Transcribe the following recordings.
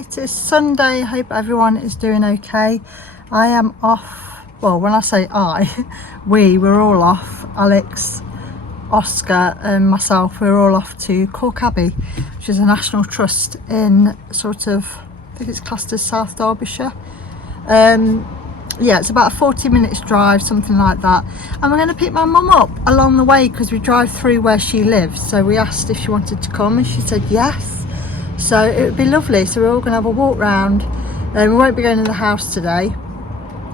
It is Sunday. I hope everyone is doing okay. I am off. Well, when I say I, we're all off. Alex, Oscar and myself, we're all off to Calke Abbey, which is a national trust in sort of, I think it's classed as South Derbyshire. Yeah, it's about a 40 minutes drive, something like that, and we're going to pick my mum up along the way because we drive through where she lives. So we asked if she wanted to come and she said yes, so it would be lovely. So we're all going to have a walk round, and we won't be going in the house today,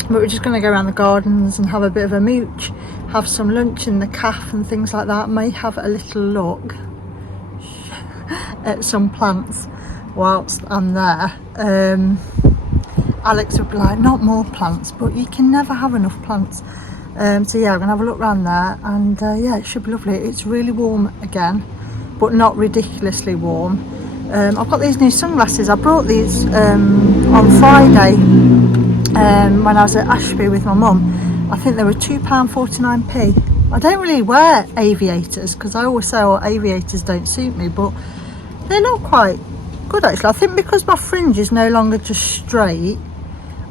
but we're just going to go around the gardens and have a bit of a mooch, have some lunch in the cafe and things like that. May have a little look at some plants whilst I'm there. Alex would be like, not more plants, but you can never have enough plants. So yeah, we're gonna have a look around there, and yeah, it should be lovely. It's really warm again, but not ridiculously warm. I've got these new sunglasses. I brought these on Friday when I was at Ashby with my mum. I think they were £2.49p. I don't really wear aviators because I always say, oh, aviators don't suit me, but they look quite good actually. I think because my fringe is no longer just straight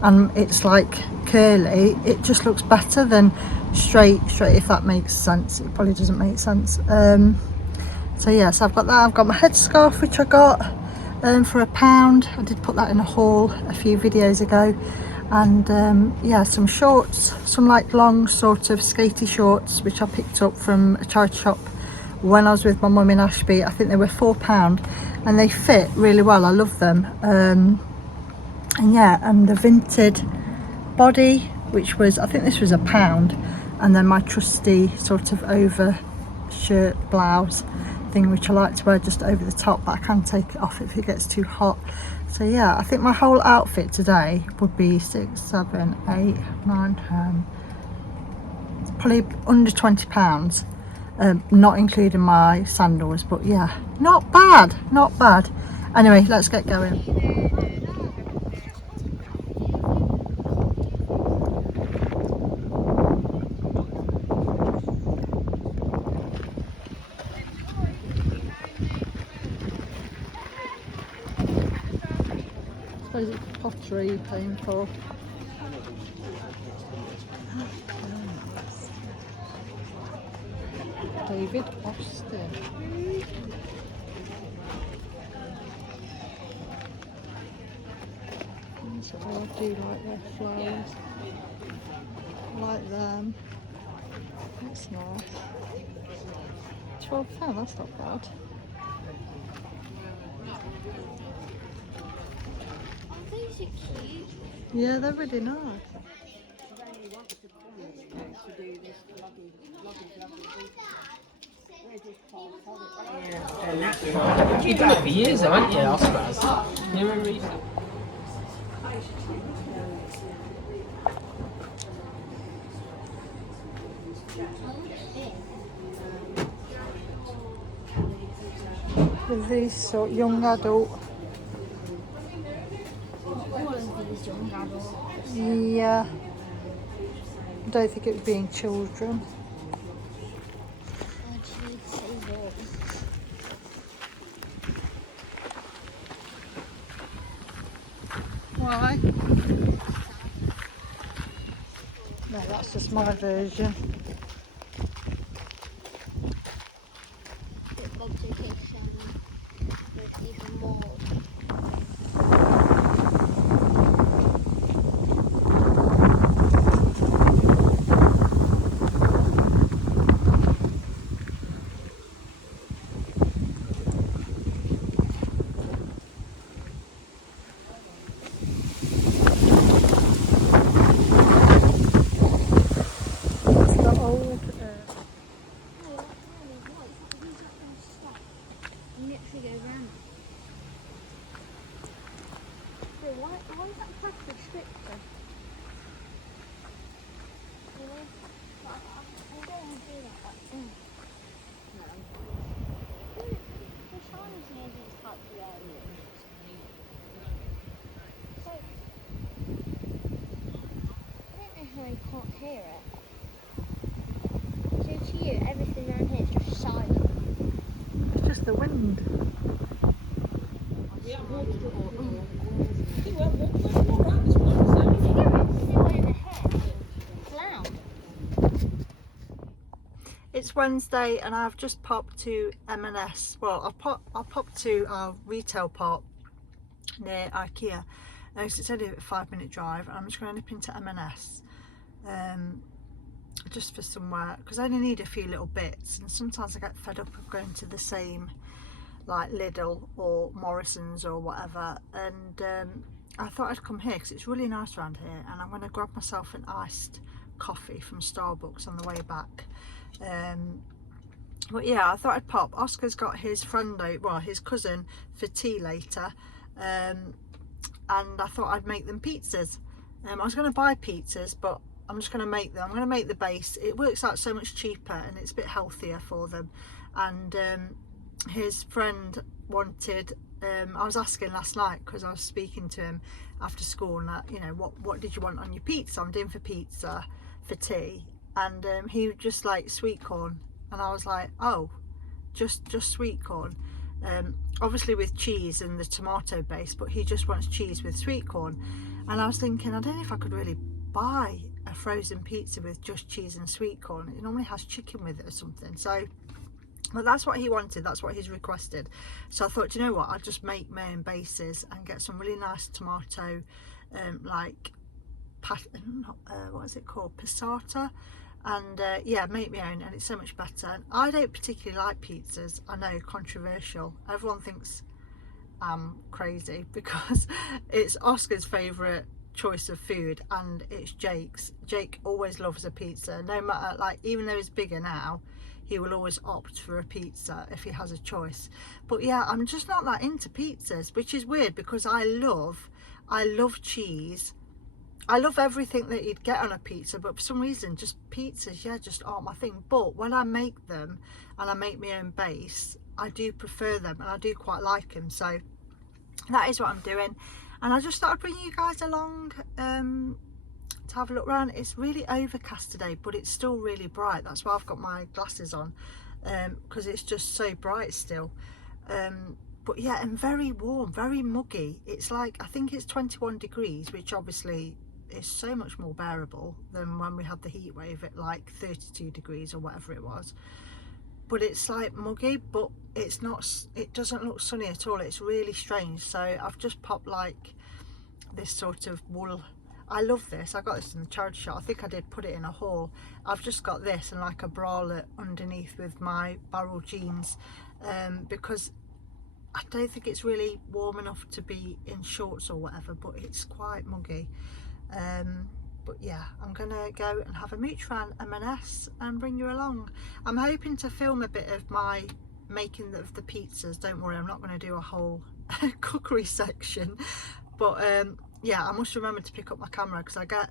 and it's like curly, it just looks better than straight, if that makes sense. It probably doesn't make sense. So yeah, so I've got that. I've got my headscarf, which I got for £1. I did put that in a haul a few videos ago. And yeah, some shorts, some like long sort of skatey shorts, which I picked up from a charity shop when I was with my mum in Ashby. I think they were £4 and they fit really well. I love them. And yeah, and the Vinted body, which was, I think this was £1, and then my trusty sort of over shirt blouse thing, which I like to wear just over the top, but I can take it off if it gets too hot. So yeah, I think my whole outfit today would be 6, 7, 8, 9, 10, probably under £20, not including my sandals. But yeah, not bad, not bad. Anyway, let's get going. I suppose it's pottery you're paying for. David Austin. I do like their flowers. I like them. That's nice. £12, that's not bad. These are cute. Yeah, they're really nice. You've done it for years though, haven't you, Oscar? You remember you... With these sort of young adult. Yeah. I don't think it would be in children. Why? No, that's just my version. Even more. Why is that plastic stricter? You know? I don't want to do that. No. The shines near these types of areas. So, I don't know how you can't hear it. So to you, everything around here is just silent. It's just the wind. Yeah. It's Wednesday and I've just popped to M&S. Well, I'll pop to our retail park near IKEA. It's only a 5-minute drive, and I'm just going to nip into M&S just for somewhere, because I only need a few little bits, and sometimes I get fed up of going to the same, like Lidl or Morrison's or whatever, and I thought I'd come here because it's really nice around here, and I'm going to grab myself an iced coffee from Starbucks on the way back. But yeah, I thought I'd pop. Oscar's got his friend, well, his cousin, for tea later, and I thought I'd make them pizzas. I was going to buy pizzas, but I'm just going to make them. I'm going to make the base. It works out so much cheaper and it's a bit healthier for them. And his friend wanted, I was asking last night because I was speaking to him after school, and you know, what did you want on your pizza? I'm doing for pizza for tea, and he was just like sweet corn, and I was like, oh, just sweet corn. Obviously with cheese and the tomato base, but he just wants cheese with sweet corn. And I was thinking, I don't know if I could really buy a frozen pizza with just cheese and sweet corn. It normally has chicken with it or something. So, but that's what he wanted, that's what he's requested. So I thought, you know what, I'll just make my own bases and get some really nice tomato, like what is it called, passata, and yeah, make my own, and it's so much better. And I don't particularly like pizzas. I know, controversial. Everyone thinks I'm crazy because it's Oscar's favourite choice of food, and it's Jake's. Jake always loves a pizza, no matter, like, even though he's bigger now, he will always opt for a pizza if he has a choice. But yeah, I'm just not that into pizzas, which is weird because I love cheese. I love everything that you'd get on a pizza, but for some reason, just pizzas, yeah, just aren't my thing. But when I make them and I make my own base, I do prefer them, and I do quite like them. So that is what I'm doing. And I just thought I'd bring you guys along to have a look around. It's really overcast today, but it's still really bright. That's why I've got my glasses on, because it's just so bright still. But yeah, and very warm, very muggy. It's like, I think it's 21 degrees, which obviously is so much more bearable than when we had the heat wave at like 32 degrees or whatever it was. But it's like muggy, but it's not, it doesn't look sunny at all. It's really strange. So I've just popped like this sort of wool. I love this. I got this in the charity shop. I think I did put it in a haul. I've just got this and like a bralette underneath with my barrel jeans, because I don't think it's really warm enough to be in shorts or whatever, but it's quite muggy. But yeah, I'm gonna go and have a mooch around M&S and bring you along. I'm hoping to film a bit of my making of the pizzas. Don't worry, I'm not going to do a whole cookery section, but yeah, I must remember to pick up my camera because I get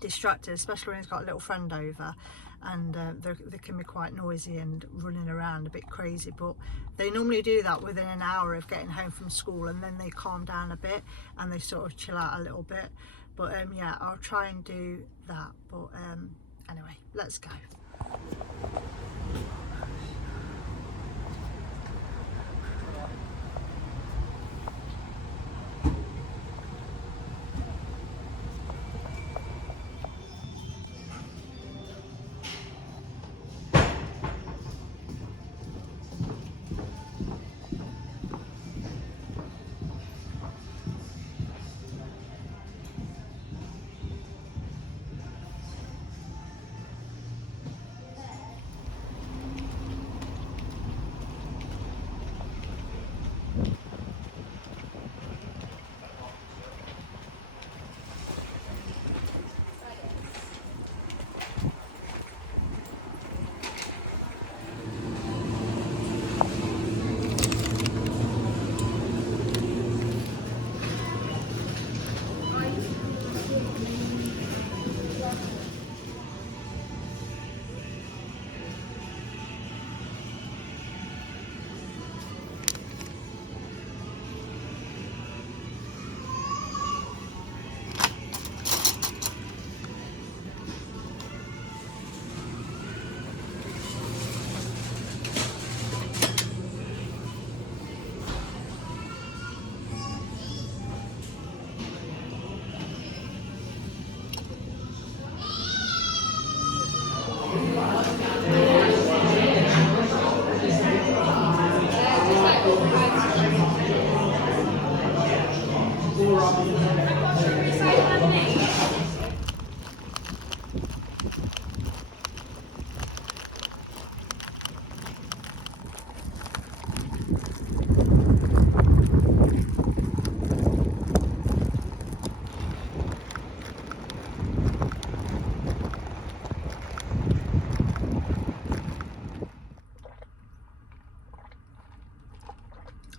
distracted, especially when he's got a little friend over, and they can be quite noisy and running around a bit crazy. But they normally do that within an hour of getting home from school, and then they calm down a bit and they sort of chill out a little bit. But yeah, I'll try and do that. But anyway, let's go.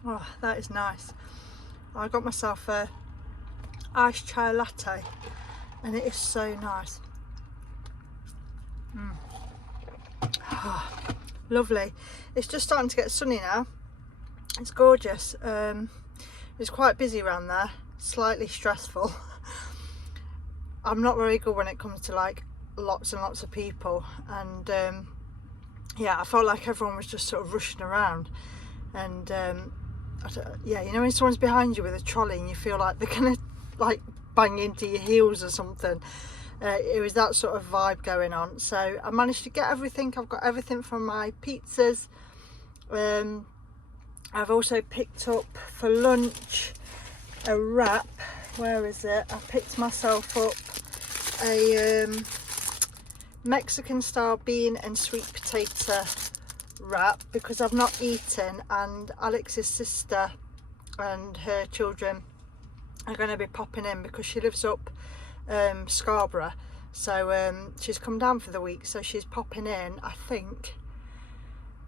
Oh, that is nice. I got myself a iced chai latte and it is so nice. Lovely. It's just starting to get sunny now. It's gorgeous. It's quite busy around there, slightly stressful. I'm not very good when it comes to like lots and lots of people, and yeah, I felt like everyone was just sort of rushing around, and yeah, you know when someone's behind you with a trolley and you feel like they're gonna like bang into your heels or something. It was that sort of vibe going on. So I managed to get everything. I've got everything from my pizzas. I've also picked up for lunch a wrap. Where is it? I picked myself up a Mexican style bean and sweet potato wrap because I've not eaten, and Alex's sister and her children are going to be popping in because she lives up Scarborough, so she's come down for the week, so she's popping in. I think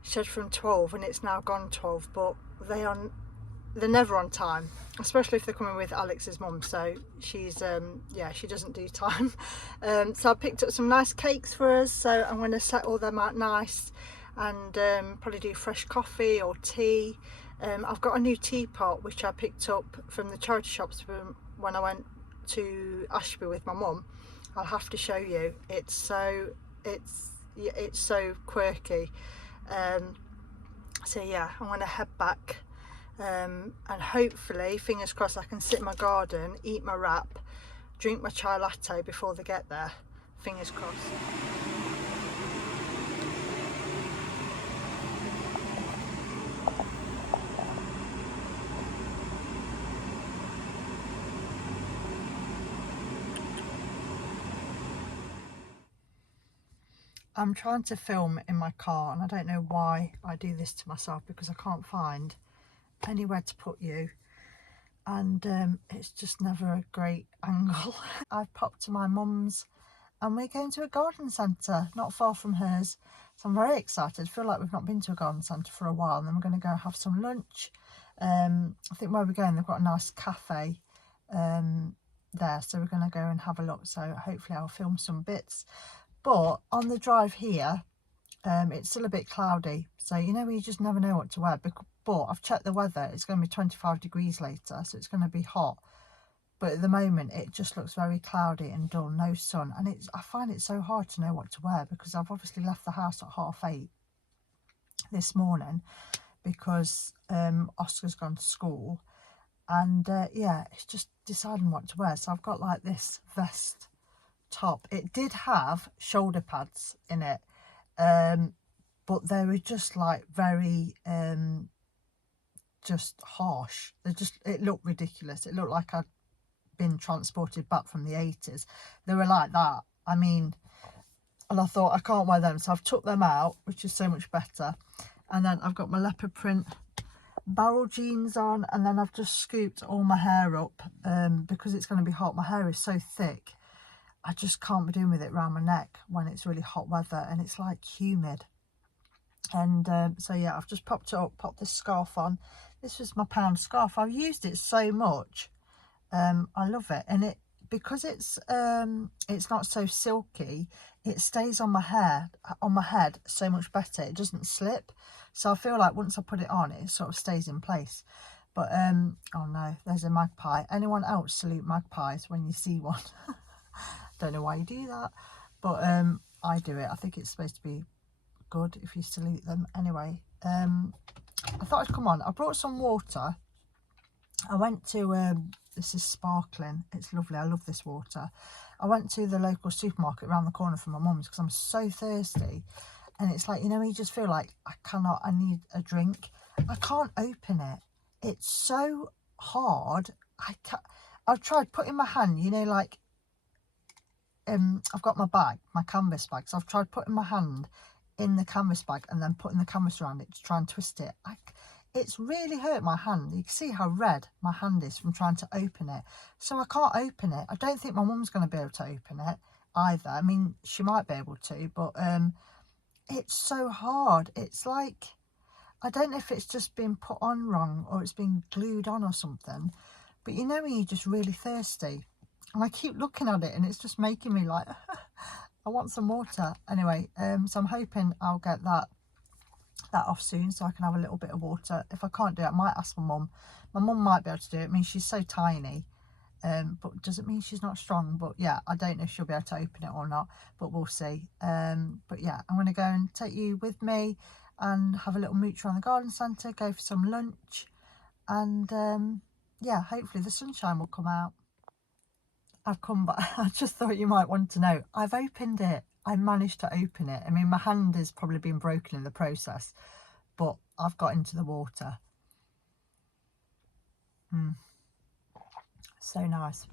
she said from 12 and it's now gone 12, but they're never on time, especially if they're coming with Alex's mum, so she's yeah, she doesn't do time. So I picked up some nice cakes for us, so I'm going to set all them out nice, and probably do fresh coffee or tea. I've got a new teapot which I picked up from the charity shops when I went to Ashby with my mum. I'll have to show you. It's so quirky. So yeah, I'm going to head back, and hopefully, fingers crossed, I can sit in my garden, eat my wrap, drink my chai latte before they get there. Fingers crossed. I'm trying to film in my car, and I don't know why I do this to myself, because I can't find anywhere to put you, and it's just never a great angle. I've popped to my mum's and we're going to a garden centre not far from hers, so I'm very excited. I feel like we've not been to a garden centre for a while, and then we're going to go have some lunch. I think where we're going, they've got a nice cafe there, so we're going to go and have a look, so hopefully I'll film some bits. But on the drive here, it's still a bit cloudy, so you know, you just never know what to wear. But I've checked the weather, it's going to be 25 degrees later, so it's going to be hot. But at the moment it just looks very cloudy and dull, no sun, and I find it so hard to know what to wear, because I've obviously left the house at 8:30 this morning because Oscar's gone to school, and yeah, it's just deciding what to wear. So I've got like this vest top. It did have shoulder pads in it, but they were just like very just harsh. It looked ridiculous. It looked like I'd been transported back from the 80s. They were like that, I mean, and I thought I can't wear them, so I've took them out, which is so much better. And then I've got my leopard print barrel jeans on, and then I've just scooped all my hair up because it's going to be hot. My hair is so thick, I just can't be doing with it around my neck when it's really hot weather and it's like humid. And so yeah, I've just popped it up, popped this scarf on. This was my pound scarf. I've used it so much. I love it, and because it's not so silky, it stays on my head so much better. It doesn't slip, so I feel like once I put it on, it sort of stays in place. But oh no, there's a magpie. Anyone else salute magpies when you see one? Don't know why you do that, but I do it. I think it's supposed to be good if you salute them. Anyway, I thought I'd come on. I brought some water. I went to this is sparkling, it's lovely, I love this water. I went to the local supermarket around the corner from my mum's because I'm so thirsty, and it's like, you know, you just feel like I need a drink. I can't open it, it's so hard. I've tried putting my hand, you know, like I've got my bag, my canvas bag, so I've tried putting my hand in the canvas bag and then putting the canvas around it to try and twist it. It's really hurt my hand. You can see how red my hand is from trying to open it. So I can't open it. I don't think my mum's going to be able to open it either. I mean, she might be able to, but it's so hard. It's like, I don't know if it's just been put on wrong or it's been glued on or something, but you know when you're just really thirsty, and I keep looking at it and it's just making me like I want some water. Anyway, so I'm hoping I'll get that off soon so I can have a little bit of water. If I can't do it, I might ask my mum. My mum might be able to do it. I mean, she's so tiny, but doesn't mean she's not strong. But yeah, I don't know if she'll be able to open it or not, but we'll see. But yeah, I'm going to go and take you with me and have a little mooch around the garden centre, go for some lunch, and yeah, hopefully the sunshine will come out. I've come back. I just thought you might want to know. I've opened it. I managed to open it. I mean, my hand has probably been broken in the process, but I've got into the water. So nice.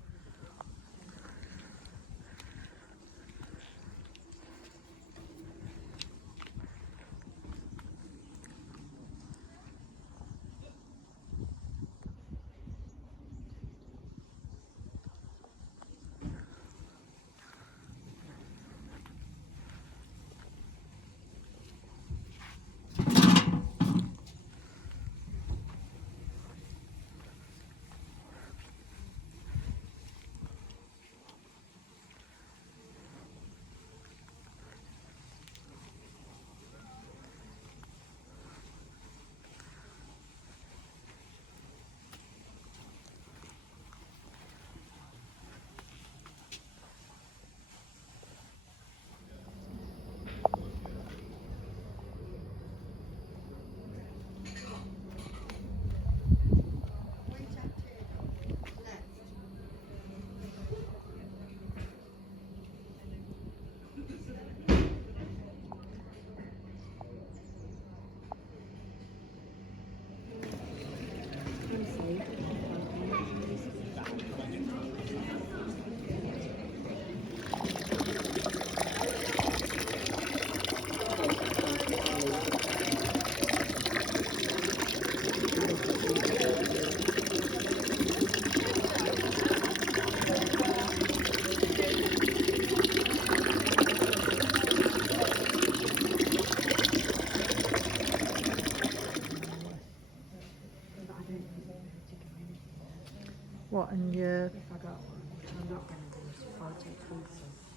What, in your...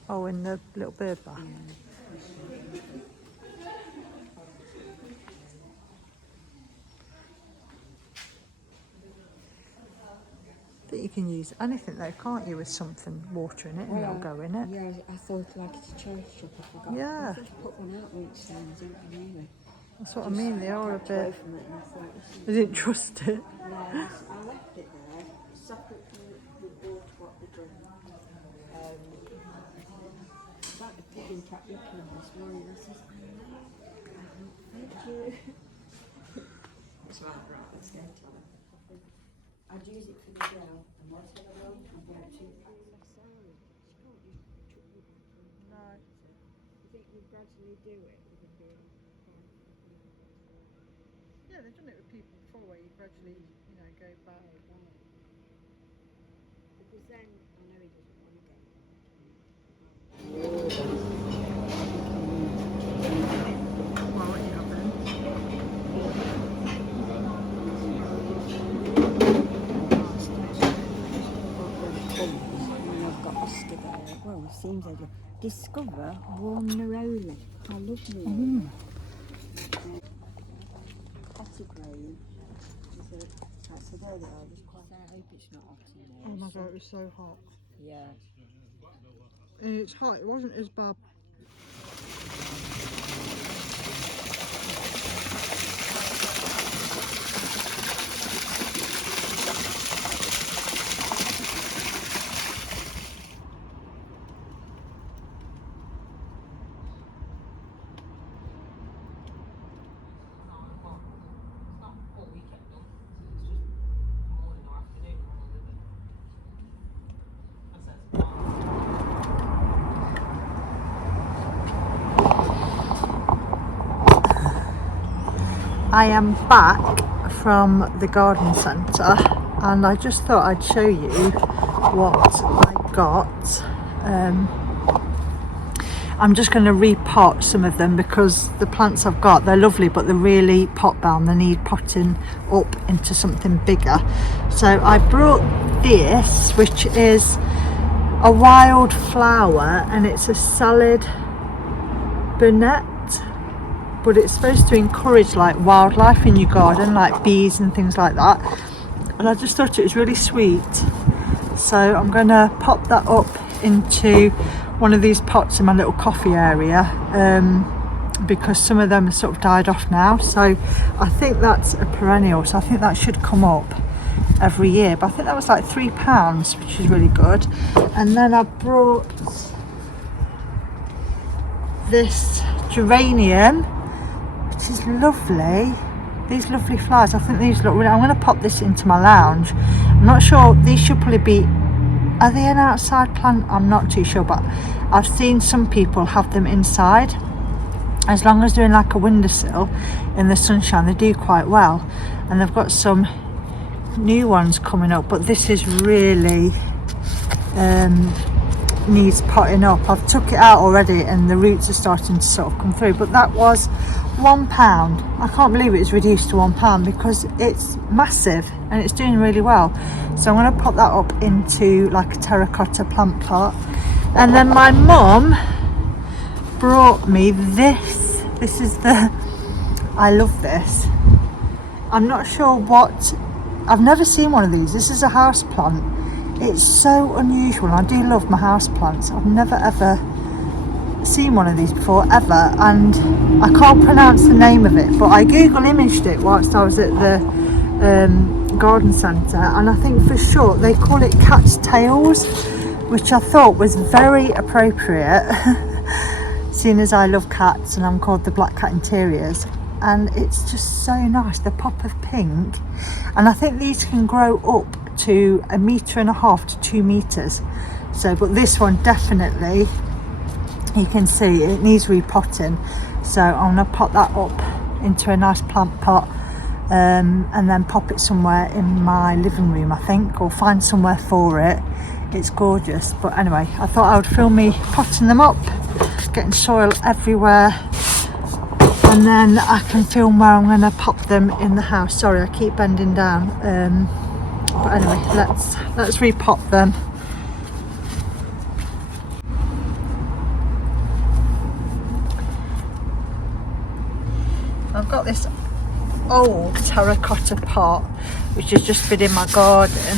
Oh, in the little bird bath? But you can use anything though, can't you, with something, water in it, and it'll go in it. Yeah, I thought like it's a church shop, I forgot. Yeah. I think I put one out once then, didn't I, really? That's what I mean, they are a Backed away bit... from it and I thought, I didn't trust it. no, I left it there, separate from the water, what they drink. Like the pigeon kept looking at this morning, I says, thank you. It's right, let's go to it. I'd use it for the gel, and what's the other one? I'd get 2 packs of salad. No. You think you gradually do it with it being Yeah, they've done it with people before where you gradually, you know, go back. because then I know he doesn't want to go. Well, what you having? And I've got Oscar there. Well, it seems like Discover warm neroli. I love neroli. Pettigrain. So there they are. Just quite. I hope it's not hot in there. Oh my god, it was so hot. Yeah. It's hot, it wasn't as bad. I am back from the garden centre and I just thought I'd show you what I got. I'm just going to repot some of them because the plants I've got, they're lovely, but they're really pot bound. They need potting up into something bigger. So I brought this, which is a wild flower, and it's a salad bonnet, but it's supposed to encourage like wildlife in your garden, like bees and things like that. And I just thought it was really sweet, so I'm going to pop that up into one of these pots in my little coffee area, because some of them have sort of died off now. So I think that's a perennial, so I think that should come up every year, but I think that was like £3, which is really good. And then I brought this geranium, which is lovely. These lovely flowers, I think these look really, I'm going to pop this into my lounge. I'm not sure, these should probably be, are they an outside plant? I'm not too sure, but I've seen some people have them inside. As long as they're in like a windowsill in the sunshine, they do quite well. And they've got some new ones coming up, but this is really needs potting up. I've took it out already and the roots are starting to sort of come through, but that was £1. I can't believe it was reduced to £1 because it's massive and it's doing really well. So I'm going to pop that up into like a terracotta plant pot. And then my mum brought me this. This is the, I love this. I'm not sure what, I've never seen one of these. This is a house plant. It's so unusual. I do love my house plants. I've never ever seen one of these before, ever, and I can't pronounce the name of it, but I Google imaged it whilst I was at the garden centre, and I think for short they call it cat's tails, which I thought was very appropriate seeing as I love cats and I'm called the Black Cat Interiors. And it's just so nice, the pop of pink, and I think these can grow up to 1.5 meters to 2 meters. So, but this one definitely, you can see it needs repotting, so I'm going to pop that up into a nice plant pot, and then pop it somewhere in my living room, I think, or find somewhere for it. It's gorgeous. But anyway, I thought I would film me potting them up, getting soil everywhere, and then I can film where I'm going to pop them in the house. Sorry, I keep bending down, but anyway, let's repot them. I've got this old terracotta pot which has just been in my garden,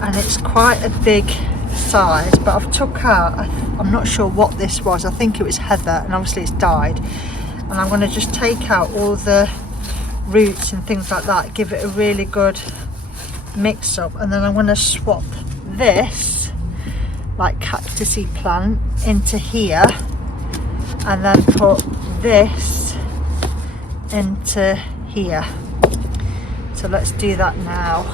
and it's quite a big size, but I've took out, I'm not sure what this was, I think it was heather, and obviously it's died, and I'm going to just take out all the roots and things like that, give it a really good mix up, and then I'm going to swap this like cactusy plant into here, and then put this into here. So let's do that now.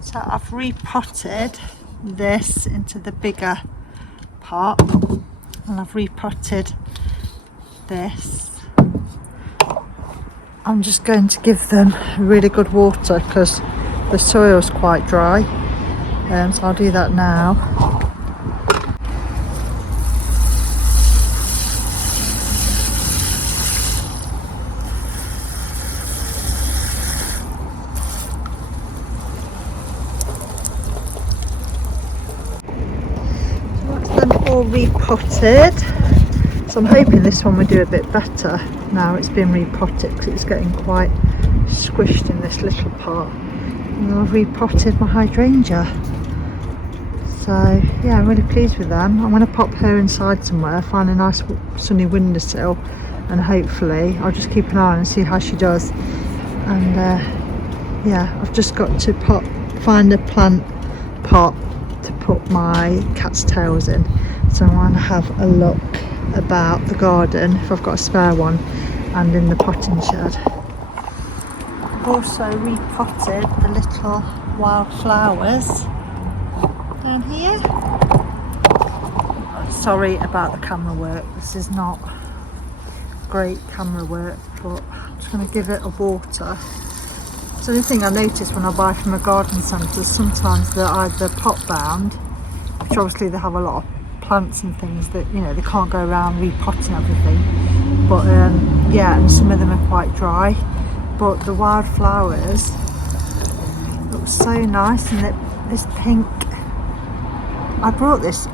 So I've repotted this into the bigger pot, and I've repotted this. I'm just going to give them really good water because the soil's quite dry, so I'll do that now. Repotted, so I'm hoping this one will do a bit better now it's been repotted because it's getting quite squished in this little pot. And I've repotted my hydrangea, so yeah, I'm really pleased with them. I'm going to pop her inside somewhere, find a nice sunny windowsill, and hopefully I'll just keep an eye on and see how she does. And yeah, I've just got to find a plant pot to put my cat's tails in. So I want to have a look about the garden if I've got a spare one, and in the potting shed. I've also repotted the little wildflowers down here. Sorry about the camera work, this is not great camera work, but I'm just going to give it a water. So the thing I notice when I buy from a garden centre, sometimes they're either pot bound, which obviously they have a lot of plants and things that, you know, they can't go around repotting everything, but yeah, and some of them are quite dry, but the wildflowers look so nice. And this pink, I brought this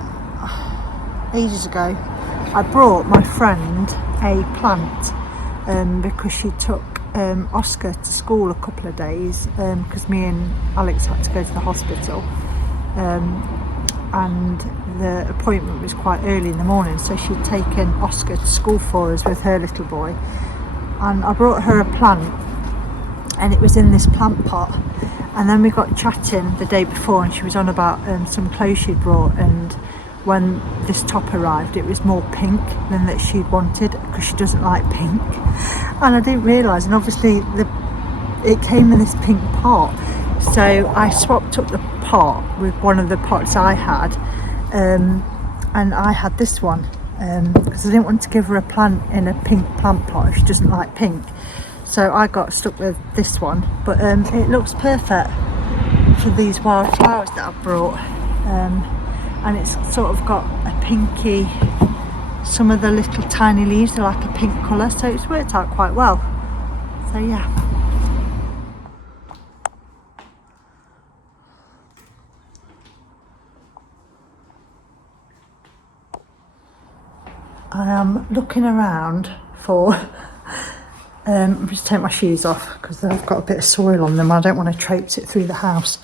ages ago. I brought my friend a plant because she took Oscar to school a couple of days because me and Alex had to go to the hospital, and the appointment was quite early in the morning, so she'd taken Oscar to school for us with her little boy, and I brought her a plant, and it was in this plant pot. And then we got chatting the day before, and she was on about some clothes she'd brought, and when this top arrived it was more pink than that she'd wanted because she doesn't like pink, and I didn't realise, and obviously it came in this pink pot, so I swapped up the pot with one of the pots I had, and I had this one because I didn't want to give her a plant in a pink plant pot if she doesn't like pink, so I got stuck with this one. But it looks perfect for these wildflowers that I've brought, and it's sort of got a pinky, some of the little tiny leaves are like a pink colour, so it's worked out quite well. So yeah. I am looking around for, I'm just take my shoes off because I've got a bit of soil on them. I don't want to traipse it through the house.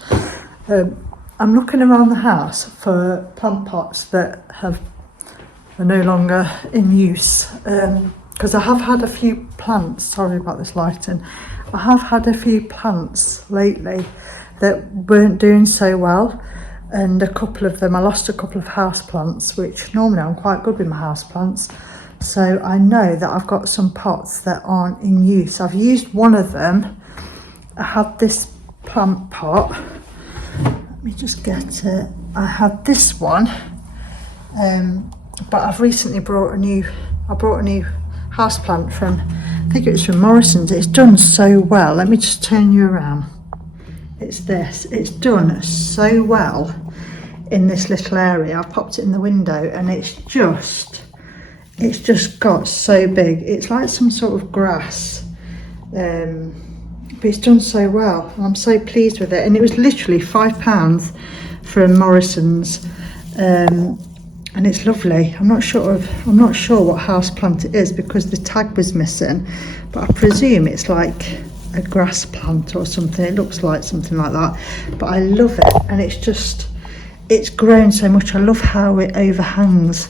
I'm looking around the house for plant pots that are no longer in use, because I have had a few plants, sorry about this lighting, I have had a few plants lately that weren't doing so well, and a couple of them, I lost a couple of house plants, which normally I'm quite good with my house plants, so I know that I've got some pots that aren't in use. I've used one of them. I had this plant pot, let me just get it. I had this one, but I've recently brought a new houseplant from, I think it was from Morrison's. It's done so well. Let me just turn you around. It's this. It's done so well in this little area. I've popped it in the window, and it's just got so big. It's like some sort of grass. But it's done so well. I'm so pleased with it, and it was literally £5 from Morrison's, and it's lovely. I'm not sure what house plant it is because the tag was missing, but I presume it's like a grass plant or something. It looks like something like that, but I love it, and it's grown so much. I love how it overhangs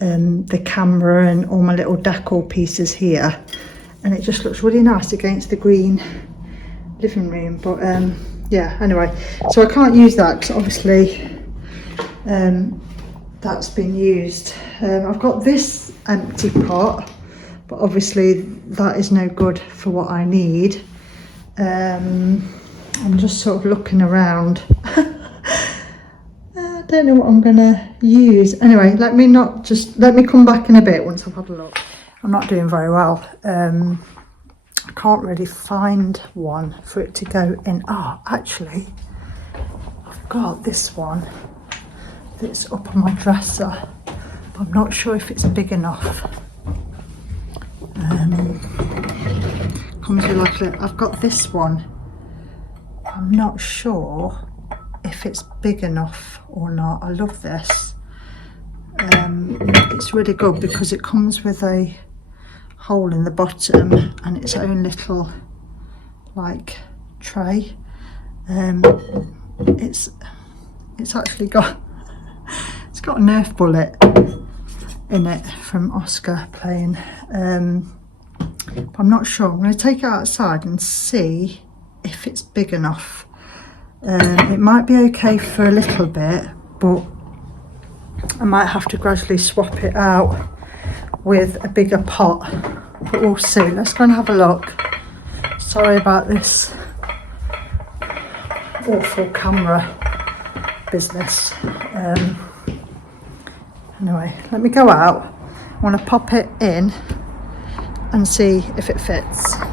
the camera and all my little decor pieces here, and it just looks really nice against the green living room. But yeah, anyway, so I can't use that because obviously that's been used. I've got this empty pot, but obviously that is no good for what I need. I'm just sort of looking around. I don't know what I'm gonna use. Anyway, let me come back in a bit once I've had a look. I'm not doing very well. I can't really find one for it to go in. Oh, actually, I've got this one that's up on my dresser, but I'm not sure if it's big enough. Comes with like I've got this one. I'm not sure if it's big enough or not. I love this. It's really good because it comes with a hole in the bottom and its own little like tray. It's actually got a Nerf bullet in it from Oscar playing. But I'm not sure. I'm going to take it outside and see if it's big enough. It might be okay for a little bit, but I might have to gradually swap it out with a bigger pot, but we'll see. Let's go and have a look, Sorry about this awful camera business. Anyway, let me go out. I want to pop it in and see if it fits. So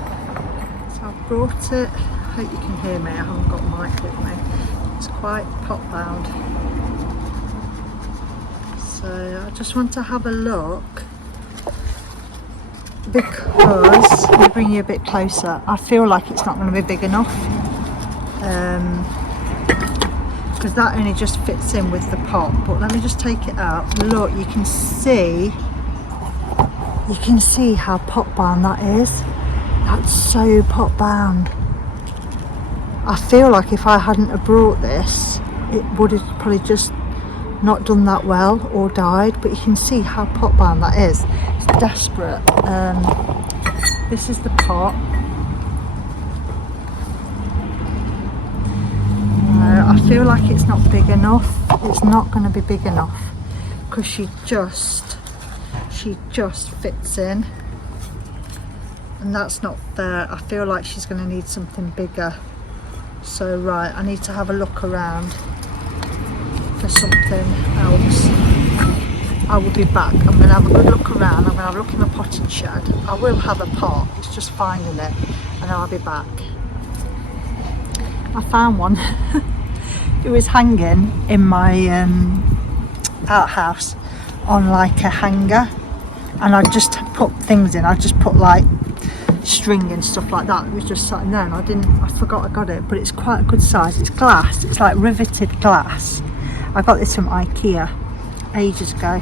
I've brought it. I hope you can hear me. I haven't got a mic with me. It's quite pot bound. So I just want to have a look, because let me bring you a bit closer. I feel like it's not going to be big enough, because that only just fits in with the pot. But let me just take it out. Look, you can see how pot bound that is. That's so pot bound. I feel like if I hadn't have brought this, it would have probably just not done that well or died. But you can see how pot bound that is. It's desperate. This is the pot. I feel like it's not big enough. It's not going to be big enough, because she just fits in, and that's not fair. I feel like she's going to need something bigger. So right, I need to have a look around for something else. I will be back. I'm going to have a good look around. I'm going to have a look in the potting shed. I will have a pot, it's just finding it, and then I'll be back. I found one. It was hanging in my outhouse on like a hanger, and I just put things in. I just put like string and stuff like that. It was just sitting there, and I forgot I got it, but it's quite a good size. It's glass. It's like riveted glass. I got this from IKEA ages ago.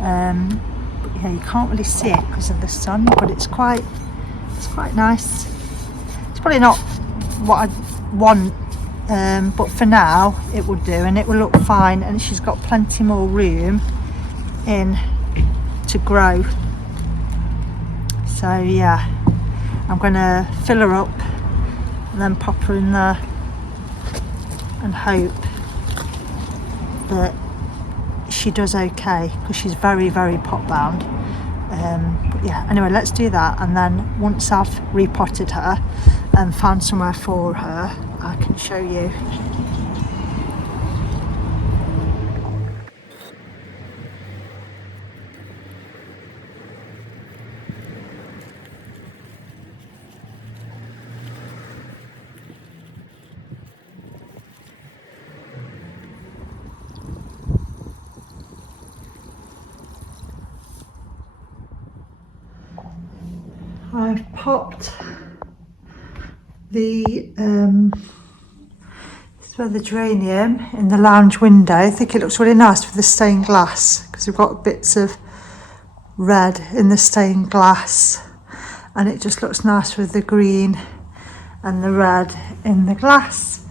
But yeah, you can't really see it because of the sun, but it's quite nice. It's probably not what I want, but for now it will do, and it will look fine, and she's got plenty more room in to grow. So yeah, I'm gonna fill her up and then pop her in there and hope that she does okay, because she's very, very pot bound. But yeah, anyway, let's do that, and then once I've repotted her and found somewhere for her, I can show you. I've popped the geranium in the lounge window. I think it looks really nice with the stained glass, because we've got bits of red in the stained glass, and it just looks nice with the green and the red in the glass,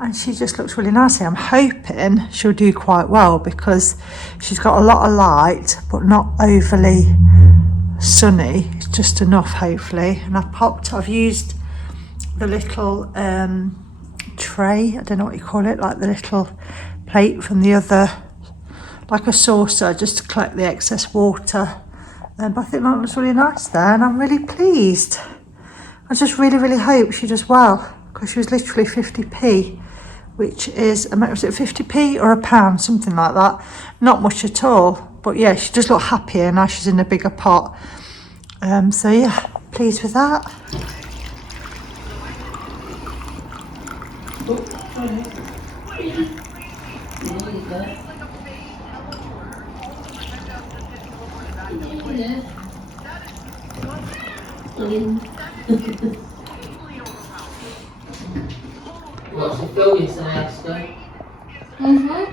and she just looks really nice here. I'm hoping she'll do quite well, because she's got a lot of light but not overly sunny. It's just enough, hopefully. And I've used the little tray, I don't know what you call it, like the little plate from the other, like a saucer, just to collect the excess water. But I think that looks really nice there, and I'm really pleased. I just really hope she does well, because she was literally 50p, which is, was it 50p or a pound, something like that. Not much at all, but yeah, she does look happier now she's in a bigger pot. So yeah, pleased with that. What's the film yesterday, Esther?